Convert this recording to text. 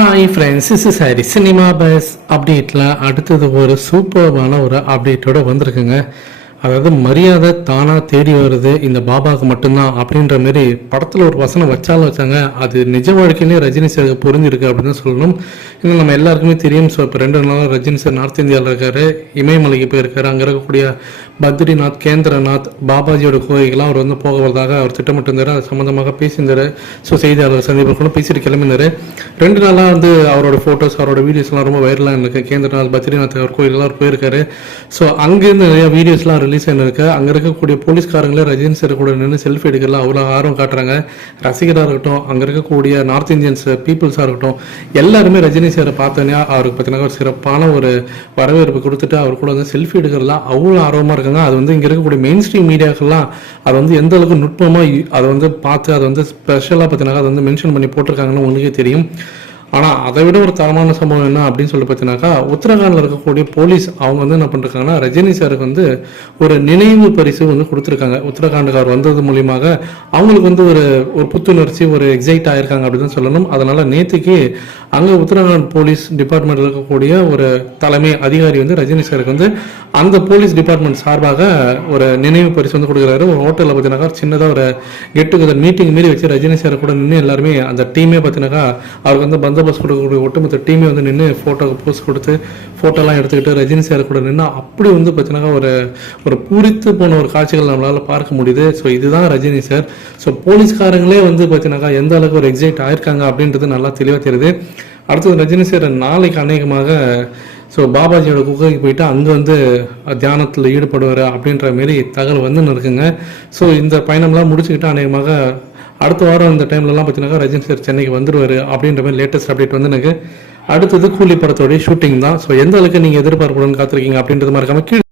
Hi friends is சாரி cinema buzz அப்டேட்டில் அடுத்தது ஒரு சூப்பர்வான ஒரு அப்டேட்டோட வந்திருக்குங்க. அதாவது மரியாதை தானாக தேடி வருது இந்த பாபாவுக்கு மட்டும்தான் அப்படின்ற மாதிரி படத்தில் ஒரு வசனம் வச்சாலும் வச்சாங்க. அது நிஜ வாழ்க்கையிலே ரஜினி சார் புரிஞ்சிருக்கு அப்படின்னு சொல்லணும். இன்னும் நம்ம எல்லாருக்குமே தெரியும். ஸோ இப்போ ரெண்டு நாளாக ரஜினி சார் நார்த் இந்தியாவில் இருக்காரு. இமயமலைக்கு போயிருக்காரு. அங்கே இருக்கக்கூடிய பத்ரிநாத் கேந்திரநாத் பாபாஜியோட கோயிலுக்கெல்லாம் அவர் வந்து போக வரதாக அவர் திட்டமிட்டிருந்தார். அது சம்மந்தமாக பேசியிருந்தார். ஸோ செய்தியாளர் சந்திப்பு கூட பேசிட்டு கிளம்பினாரு. ரெண்டு நாளாக வந்து அவரோட ஃபோட்டோஸ் அவரோட வீடியோஸ்லாம் ரொம்ப வைரலாக இருக்கு கேந்திரநாத் பத்ரிநாத் அவர் கோயிலெலாம் அவர் போயிருக்காரு. ஸோ அங்கேருந்து நிறைய வீடியோஸ்லாம் ரிலீஸ் ஆகிருக்கு அங்கே இருக்கக்கூடிய போலீஸ்காரங்களே ரஜினி சார் கூட நின்று செல்ஃபி எடுக்கலாம் அவ்வளோ ஆர்வம் காட்டுறாங்க. ரசிகராக இருக்கட்டும் அங்கே இருக்கக்கூடிய நார்த் இந்தியன்ஸ் பீப்புள்ஸாக இருக்கட்டும் எல்லாருமே ரஜினி சாரை பார்த்தோன்னே அவருக்கு பார்த்தீங்கன்னா ஒரு சிறப்பான ஒரு வரவேற்பு கொடுத்துட்டு அவர் கூட வந்து செல்ஃபி எடுக்கிறதுலாம் அவ்வளோ ஆர்வமாக இருக்காங்க. அது வந்து இங்கே இருக்கக்கூடிய மெயின் ஸ்ட்ரீம் மீடியாக்கெல்லாம் அது வந்து எந்த அளவுக்கு நுட்பமாக அதை வந்து பார்த்து அதை வந்து ஸ்பெஷலாக பார்த்தீங்கன்னா அதை வந்து மென்ஷன் பண்ணி போட்டிருக்காங்கன்னு உங்களுக்கே தெரியும். ஆனால் அதை விட ஒரு தரமான சம்பவம் என்ன அப்படின்னு சொல்லி பார்த்தீங்கன்னாக்கா உத்தரகாண்டில் இருக்கக்கூடிய போலீஸ் அவங்க வந்து என்ன பண்ணிருக்காங்கன்னா ரஜினி சாருக்கு வந்து ஒரு நினைவு பரிசு வந்து கொடுத்துருக்காங்க. உத்தரகாண்டுக்கார் வந்தது மூலியமாக அவங்களுக்கு வந்து ஒரு ஒரு புத்துணர்ச்சி ஒரு எக்ஸைட் ஆயிருக்காங்க அப்படின்னு சொல்லணும். அதனால நேற்றுக்கு அங்கே உத்தரகாண்ட் போலீஸ் டிபார்ட்மெண்ட்டில் இருக்கக்கூடிய ஒரு தலைமை அதிகாரி வந்து ரஜினி சாருக்கு வந்து அந்த போலீஸ் டிபார்ட்மெண்ட் சார்பாக ஒரு நினைவு பரிசு வந்து கொடுக்குறாரு. ஒரு ஹோட்டலில் பார்த்தீங்கன்னாக்கா சின்னதாக ஒரு கெட் டுகெதர் மீட்டிங் மாரி வச்சு ரஜினி சார் கூட நின்று எல்லாருமே அந்த டீமே பார்த்தீங்கன்னாக்கா அவருக்கு வந்து பந்தோபஸ்த் கொடுக்கக்கூடிய ஒட்டுமொத்த டீமே வந்து நின்று ஃபோட்டோக்கு போஸ்ட் கொடுத்து ஃபோட்டோலாம் எடுத்துக்கிட்டு ரஜினி சார் கூட நின்று அப்படி வந்து பார்த்தீங்கன்னாக்கா ஒரு ஒரு பூரித்து போன ஒரு காட்சிகள் நம்மளால் பார்க்க முடியுது. ஸோ இதுதான் ரஜினி சார் ஸோ போலீஸ்காரங்களே வந்து பார்த்தீங்கன்னாக்கா எந்த அளவுக்கு ஒரு எக்ஸைட் ஆயிருக்காங்க அப்படின்றது நல்லா தெளிவாக தெரியுது. அடுத்தது ரஜினிசேரன் நாளைக்கு அநேகமாக ஸோ பாபாஜியோட குகைக்கு போயிட்டு அங்கே வந்து தியானத்தில் ஈடுபடுவார் அப்படின்ற மாரி தகவல் வந்து இருக்குங்க. ஸோ இந்த பயணம்லாம் முடிச்சுக்கிட்டு அநேகமாக அடுத்த வாரம் இந்த டைம்லலாம் பார்த்தீங்கன்னா ரஜினி சார் சென்னைக்கு வந்துடுவார் அப்படின்ற மாதிரி லேட்டஸ்ட் அப்டேட் வந்து எனக்கு அடுத்தது கூலி படத்தோடைய ஷூட்டிங் தான். ஸோ எந்த அளவுக்கு நீங்கள் எதிர்பார்ப்புடன் காத்திருக்கீங்க அப்படின்றது மாதிரி கீழே